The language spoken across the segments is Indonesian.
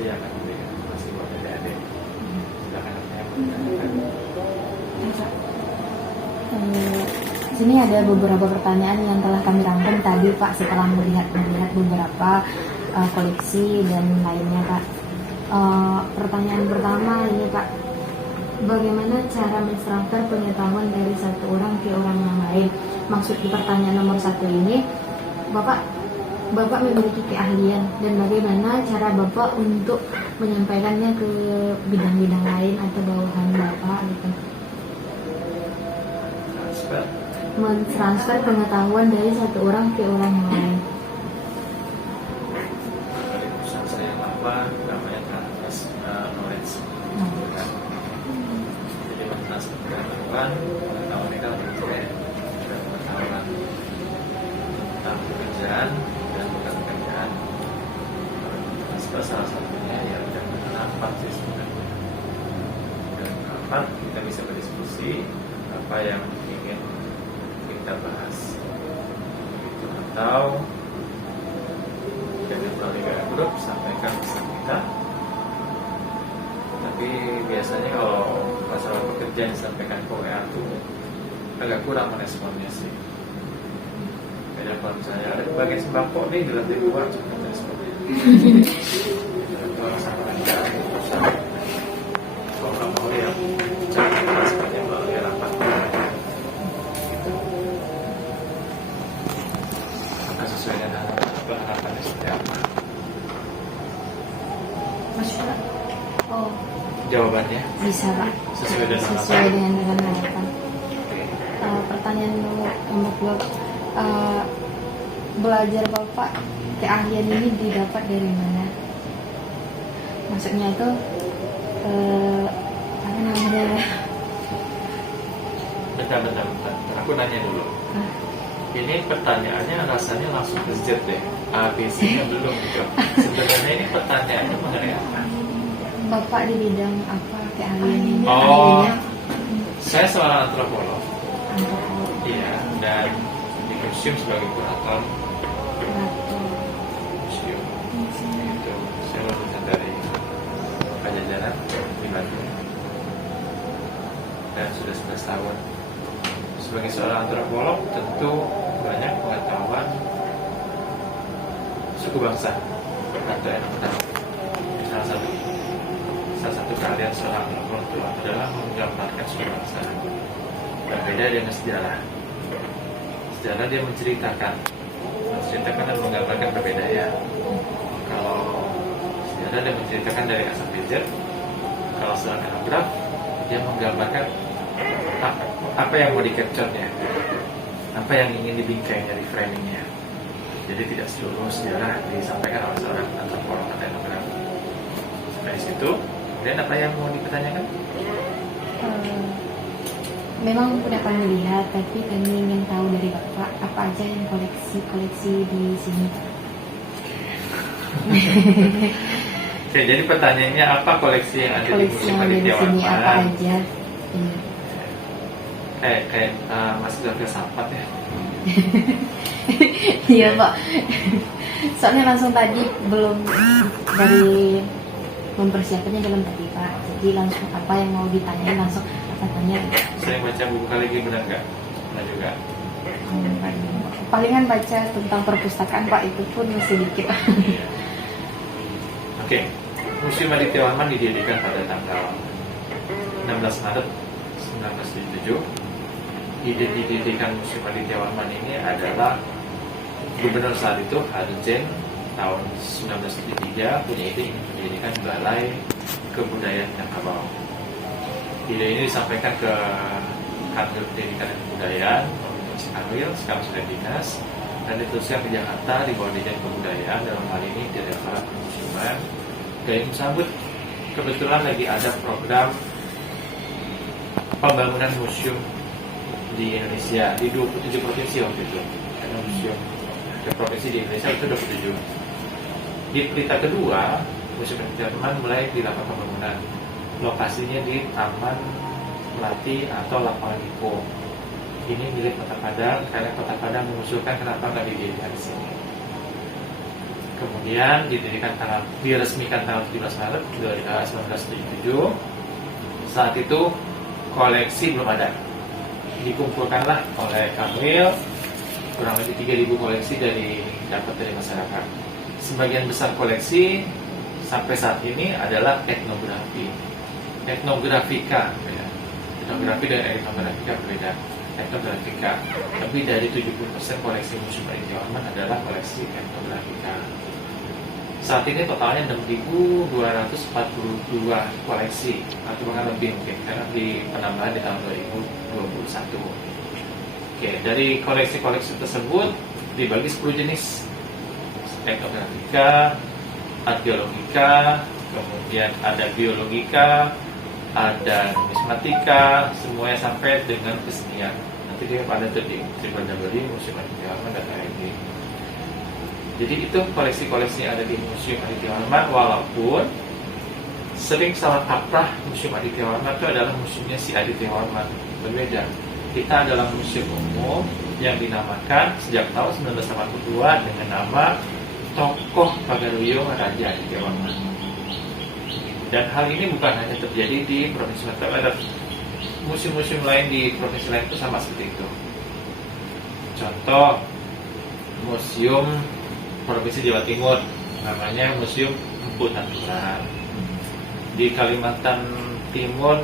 saya akan memberikan informasi buat adik-adik. Silakan apa yang mau ditanyakan. Sini ada beberapa pertanyaan yang telah kami rangkum tadi Pak setelah melihat beberapa koleksi dan lainnya Pak. Pertanyaan pertama ini Pak, bagaimana cara mentransfer pengetahuan dari satu orang ke orang yang lain? Maksud di pertanyaan nomor 1 ini, Bapak memiliki keahlian dan bagaimana cara Bapak untuk menyampaikannya ke bidang-bidang lain atau bawahan Bapak gitu? Mentransfer pengetahuan dari satu orang ke orang yang lain. Dari perusahaan saya yang lama namanya transfer knowledge. Jadi mentransfer pengetahuan ini kan berkait dengan pengetahuan tentang pekerjaan dan bukan pekerjaan. Transfer salah satunya ya udah rapat sih sebenarnya. Dan rapat kita bisa berdiskusi apa yang ingin kita bahas gitu, atau dari melalui WA grup sampaikan pesan kita. Tapi biasanya kalau masalah pekerjaan disampaikan ke WA itu agak kurang meresponnya sih. Beda kalau misalnya ada bagian sembako nih di lantai 2 cepat responnya. Kalau sama kerjaan kalau nggak mau ya cari responnya melalui rapat. Sesuai dengan harapannya seperti apa? Maksudnya? Oh, Jawabannya bisa Pak. sesuai dengan Sesuai harapan. dengan harapan. Pertanyaan nomor 2, belajar Bapak keahlian ini didapat dari mana? Maksudnya itu apa namanya? Bentar. Aku nanya dulu. Ini pertanyaannya rasanya langsung ke Z deh. ABC-nya belum gitu. Sebenarnya ini pertanyaannya mengenai apa? Bapak di bidang apa keahliannya? Oh, saya seorang antropolog. Antropolog. Iya, dan di museum sebagai kurator museum. Itu saya lulusan dari Pajajaran di Bandung dan sudah 11 tahun. Sebagai seorang antropolog tentu banyak pengetahuan suku bangsa atau etnis. Salah satu keahlian seorang antropolog itu adalah menggambarkan suku bangsa. Berbeda dengan sejarah. Sejarah dia menceritakan dan menggambarkan perbedaan. Kalau sejarah dia menceritakan dari A sampai Z. Kalau seorang etnograf dia menggambarkan apa yang mau di-capture-nya, apa yang ingin dibingkai dari framingnya. Jadi tidak seluruh sejarah disampaikan oleh seorang antropolog atau etnograf. Dari situ, kemudian apa yang mau dipertanyakan? Memang udah kami lihat, tapi kami ingin tahu dari Bapak apa aja yang koleksi di sini. Oke, jadi pertanyaannya apa koleksi yang ada Koleksi di yang Museum ada di Aditya sini apa Warman? aja? Iya. Kayak masih udah filsafat ya. Iya Pak. Soalnya langsung tadi belum dari mempersiapkannya belum tadi Pak. Jadi langsung apa yang mau ditanya langsung apa tanya. Sering baca buku kali ini benar nggak? Benar juga. Palingan baca tentang perpustakaan Pak, itu pun masih dikit. Oke, Museum Aditya Warman didirikan pada tanggal 16 Maret 1977. Ide didirikan Museum Aditya Warman ini adalah Gubernur saat itu Harjen tahun 1973 punya ide ingin mendirikan Balai Kebudayaan Minangkabau. Ide ini disampaikan ke Kanwil Pendidikan dan Kebudayaan, Kanwil sekarang sudah dinas, dan diteruskan ke Jakarta di bawah Dijen Kebudayaan, dalam hal ini Direktorat Museum. Gaya sambut kebetulan lagi ada program pembangunan museum di Indonesia di 27 provinsi waktu itu. Karena museum ke provinsi di Indonesia itu 27. Di pelita kedua, Museum Aditya Warman mulai dilakukan pembangunan. Lokasinya di Taman Melati atau Lapangan Ipo. Ini milik Kota Padang karena Kota Padang mengusulkan kenapa nggak didirikan di sini. Kemudian diresmikan tanggal 17 Maret 1977. Saat itu koleksi belum ada. Dikumpulkanlah oleh Kamil kurang lebih 3.000 koleksi dapat dari masyarakat. Sebagian besar koleksi sampai saat ini adalah etnografi. Etnografika beda. Etnografi dan etnografika berbeda. Etnografika lebih dari 70% koleksi Museum Aditya Warman adalah koleksi etnografika. Saat ini totalnya 6.242 koleksi atau bahkan lebih mungkin karena di penambahan di tahun 2021. Oke, dari koleksi-koleksi tersebut dibagi 10 jenis: etnografika, arkeologika, kemudian ada biologika, ada numismatika, semuanya sampai dengan kesenian. Nanti dia pada di www.museumadityawarman.id. Jadi itu koleksi-koleksi yang ada di Museum Aditya Warman, walaupun sering salah kaprah Museum Aditya Warman itu adalah museumnya si Aditya Warman. Berbeda. Kita adalah museum umum yang dinamakan sejak tahun 1982 dengan nama Tokoh Pagaruyung Raja Aditya Warman. Dan hal ini bukan hanya terjadi di Provinsi Sumatera Barat. Museum-museum lain di provinsi lain itu sama seperti itu. Contoh, Museum Provinsi Jawa Timur namanya Museum Empu Tanturan. Di Kalimantan Timur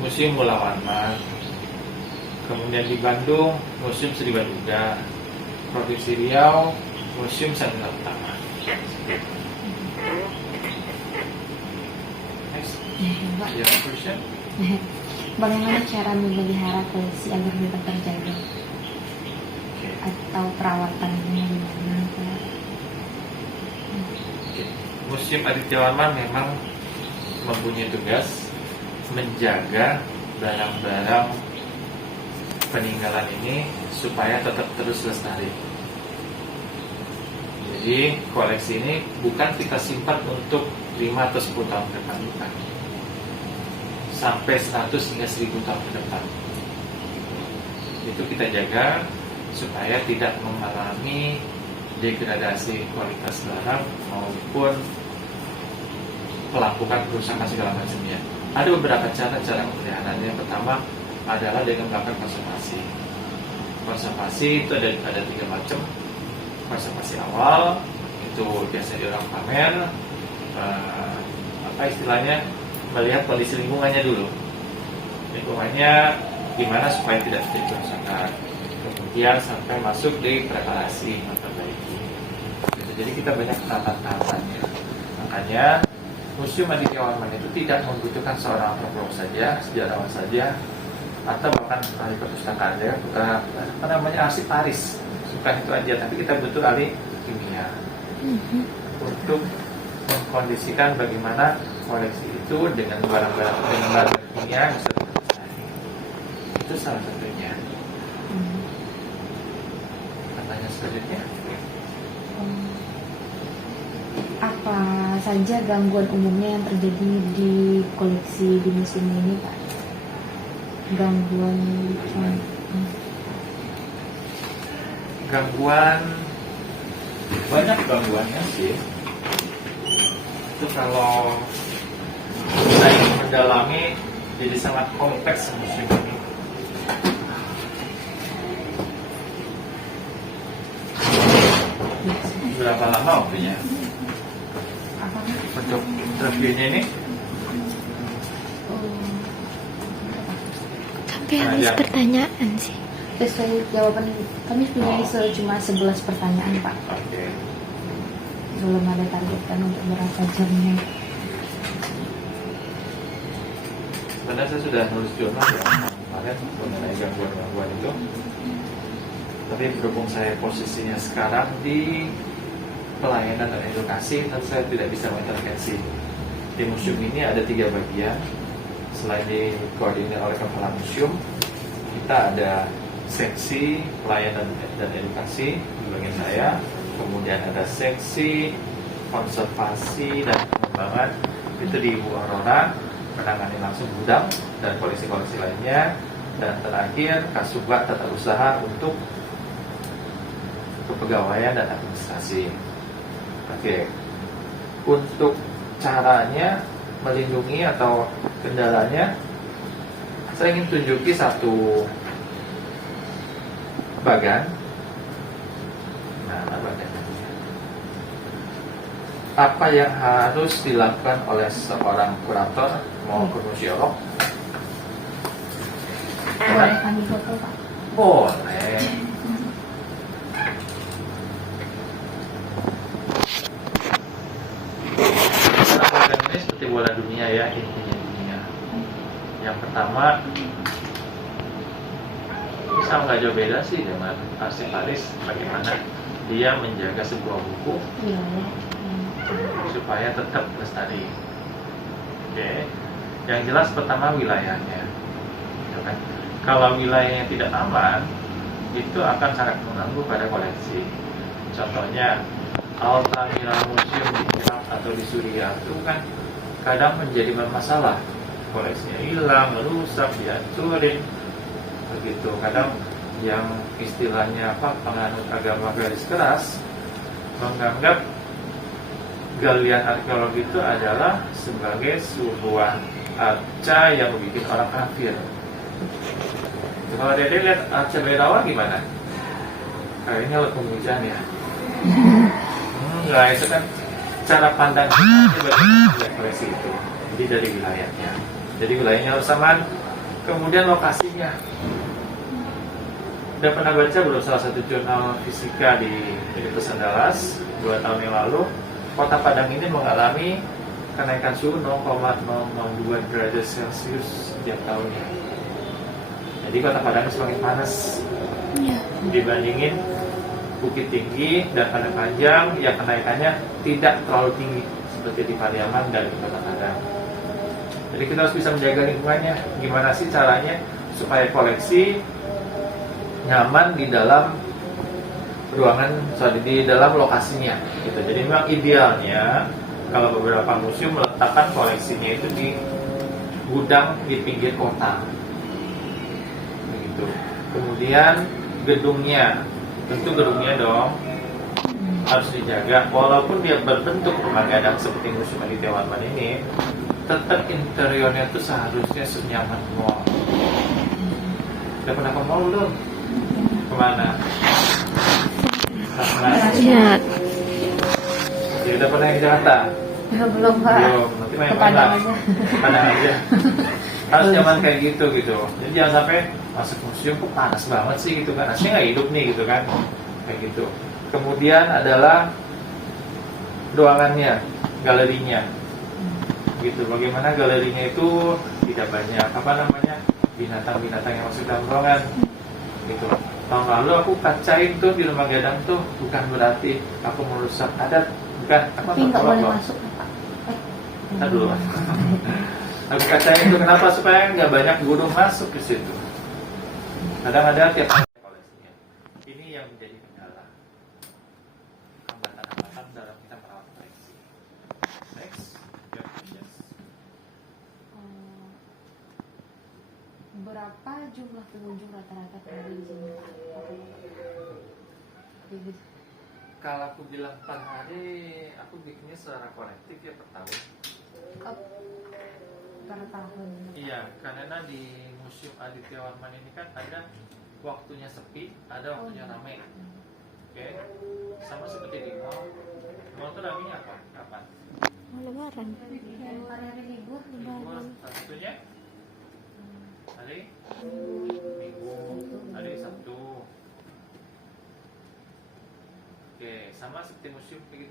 Museum Mula Warman. Kemudian di Bandung Museum Sri Baduga. Provinsi Riau Museum Sanggala Utama. Next. Ya, Pak. Question? Bagaimana cara memelihara koleksi agar tetap terjaga? Okay. Atau perawatannya gimana? Museum Aditya Warman memang mempunyai tugas menjaga barang-barang peninggalan ini supaya tetap terus lestari. Jadi koleksi ini bukan kita simpan untuk 5 atau 10 tahun ke depan, bukan. Sampai 100 hingga 1000 tahun ke depan. Itu kita jaga supaya tidak mengalami degradasi kualitas barang maupun melakukan kerusakan segala macamnya. Ada beberapa cara memeliharaannya. Yang pertama adalah dengan melakukan konservasi. Konservasi itu ada 3 macam. Konservasi awal itu biasanya orang pamer, apa istilahnya, melihat kondisi lingkungannya dulu. Lingkungannya gimana supaya tidak terjadi kerusakan. Kemudian sampai masuk di preparasi, memperbaiki. Jadi kita banyak tahapan-tahapannya. Makanya Museum Aditya Warman itu tidak membutuhkan seorang antropolog saja, sejarawan saja, atau bahkan ahli perpustakaan ya, bukan apa namanya arsiparis. Bukan itu aja, tapi kita butuh ahli kimia untuk mengkondisikan bagaimana koleksi itu dengan barang-barang kimia bisa terlestari. Itu salah satunya. Pertanyaan selanjutnya. Apa saja gangguan umumnya yang terjadi di koleksi di museum ini, Pak? Gangguan banyak gangguannya sih. Itu kalau kita ingin mendalami jadi sangat kompleks museum ini. Berapa lama waktunya untuk reviewnya ini? Sampai habis pertanyaan sih. Sesuai jawaban kami punya cuma 11 pertanyaan, Pak. Oke. Belum ada targetan untuk berapa jamnya. Sebenarnya saya sudah nulis jurnal ya kemarin mengenai gangguan-gangguan itu. Tapi berhubung saya posisinya sekarang di pelayanan dan edukasi, tentu saya tidak bisa mengintervensi. Di museum ini ada 3 bagian. Selain dikoordinir oleh kepala museum, kita ada seksi pelayanan dan edukasi di bagian saya. Kemudian ada seksi konservasi dan pengembangan, itu di Ibu Aurora, menangani langsung gudang dan koleksi-koleksi lainnya. Dan terakhir Kasubag Tata Usaha untuk kepegawaian dan administrasi. Oke. Untuk caranya melindungi atau kendalanya, saya ingin tunjuki satu bagan. Nah, bagan. Apa yang harus dilakukan oleh seorang kurator maupun museolog? Boleh kami foto Pak? Boleh. Karena bagan ini seperti bola dunia ya, intinya dunia. Yang pertama, bisa nggak jauh beda sih dengan arsiparis, bagaimana dia menjaga sebuah buku Iya ya. supaya tetap lestari. Oke. Yang jelas pertama wilayahnya, ya kan? Kalau wilayahnya tidak aman, itu akan sangat mengganggu pada koleksi. Contohnya Altamira Museum di Irak atau di Suriah itu kan kadang menjadi bermasalah, koleksinya hilang, rusak, dihancurin, begitu. Kadang yang istilahnya apa, penganut agama garis keras menganggap galian arkeologi itu adalah sebagai sebuah arca yang bikin orang kafir. Kalau Dede lihat arca Berawa gimana? Kayaknya lo pemujaan ya. Enggak, itu kan cara pandang kita bagaimana melihat koleksi itu. Jadi dari wilayahnya. Jadi wilayahnya harus aman. Kemudian lokasinya. Udah pernah baca belum salah satu jurnal fisika di Universitas Andalas 2 tahun yang lalu? Kota Padang ini mengalami kenaikan suhu 0,002 derajat Celcius setiap tahunnya. Jadi Kota Padang semakin panas dibandingin Bukit Tinggi dan Padang Panjang yang kenaikannya tidak terlalu tinggi seperti di Pariaman dan di Kota Padang. Jadi kita harus bisa menjaga lingkungannya. Gimana sih caranya supaya koleksi nyaman di dalam ruangan, di dalam lokasinya gitu. Jadi memang idealnya kalau beberapa museum meletakkan koleksinya itu di gudang di pinggir kota begitu. Kemudian gedungnya, tentu gedungnya dong harus dijaga, walaupun dia berbentuk rumah gadang seperti Museum Aditya Warman ini, tetap interiornya itu seharusnya senyaman mall. Udah pernah ke mall belum? Kemana? Iya. Jadi udah pernah ke Jakarta? Belum Pak. Belum, nanti main Padang aja. Padang aja. Harus nyaman kayak gitu gitu. Jadi jangan sampai masuk museum kok panas banget sih gitu kan. Aslinya nggak hidup nih gitu kan. Kayak gitu. Kemudian adalah ruangannya, galerinya. Gitu. Bagaimana galerinya itu tidak banyak apa namanya binatang-binatang yang masuk dalam ruangan. Gitu. Tahun lalu aku kacain tuh di rumah gadang tuh, bukan berarti aku merusak adat, bukan. Tapi nggak boleh masuk Pak. Ntar dulu. Aku kacain itu kenapa, supaya nggak banyak burung masuk ke situ. Kadang ada tiap koleksinya. Ini yang menjadi kendala, hambatan-hambatan dalam kita merawat koleksi. Next, your questions. Berapa jumlah pengunjung rata-rata per hari di sini Pak? Kalau aku bilang per hari, aku bikinnya secara kolektif ya per tahun. Per tahun. Iya, karena di Museum Aditya Warman ini kan ada waktunya sepi, ada waktunya ramai. Oke, sama seperti di mall. Mall tuh ramainya apa? Kapan? Mau lebaran. Hari-hari libur. Libur, satunya hari Minggu, hari Sabtu. Oke, sama seperti museum begitu.